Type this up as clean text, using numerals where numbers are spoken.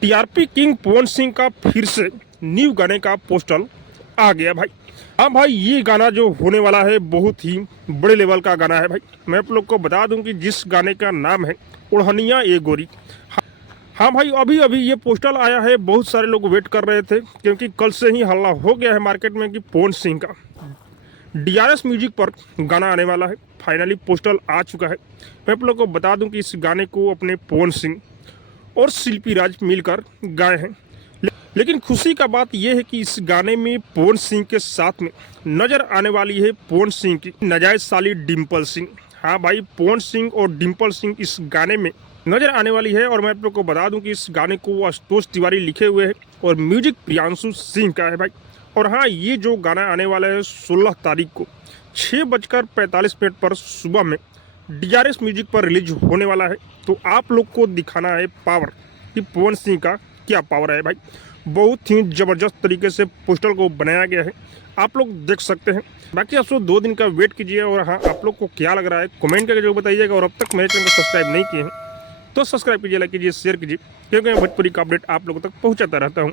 TRP king Pawan Singh का फिर से न्यू गाने का पोस्टर आ गया भाई। हाँ भाई, ये गाना जो होने वाला है बहुत ही बड़े लेवल का गाना है भाई। मैं आप लोग को बता दूं कि जिस गाने का नाम है ओढ़निया ए गोरी। हाँ भाई, अभी अभी ये पोस्टर आया है, बहुत सारे लोग वेट कर रहे थे क्योंकि कल से ही हल्ला हो गया है मार्केट में कि पवन सिंह का डीआरएस म्यूजिक पर गाना आने वाला है। फाइनली पोस्टर आ चुका है। मैं आप लोग को बता दूं कि इस गाने को अपने पवन सिंह और शिल्पी राज मिलकर गाए हैं। लेकिन खुशी का बात यह है कि इस गाने में पवन सिंह के साथ में नजर आने वाली है पवन सिंह की नाजायज साली डिम्पल सिंह। हाँ भाई, पवन सिंह और डिम्पल सिंह इस गाने में नजर आने वाली है। और मैं आप लोग को बता दूं कि इस गाने को आशुतोष तिवारी लिखे हुए हैं और म्यूजिक प्रियांशु सिंह का है भाई। और हाँ, ये जो गाना आने वाला है 16 तारीख को 6:45 पर सुबह में डीआरएस म्यूजिक पर रिलीज होने वाला है। तो आप लोग को दिखाना है पावर कि पवन सिंह का क्या पावर है भाई। बहुत ही ज़बरदस्त तरीके से पोस्टर को बनाया गया है, आप लोग देख सकते हैं। बाकी आप लोग 2 दिन का वेट कीजिए। और हाँ, आप लोग को क्या लग रहा है कमेंट करके जो बताइएगा। और अब तक मेरे चैनल को सब्सक्राइब नहीं किए हैं तो सब्सक्राइब कीजिए, लाइक कीजिए, शेयर कीजिए, क्योंकि मैं भोजपुरी का अपडेट आप लोगों तक पहुँचाता रहता हूँ।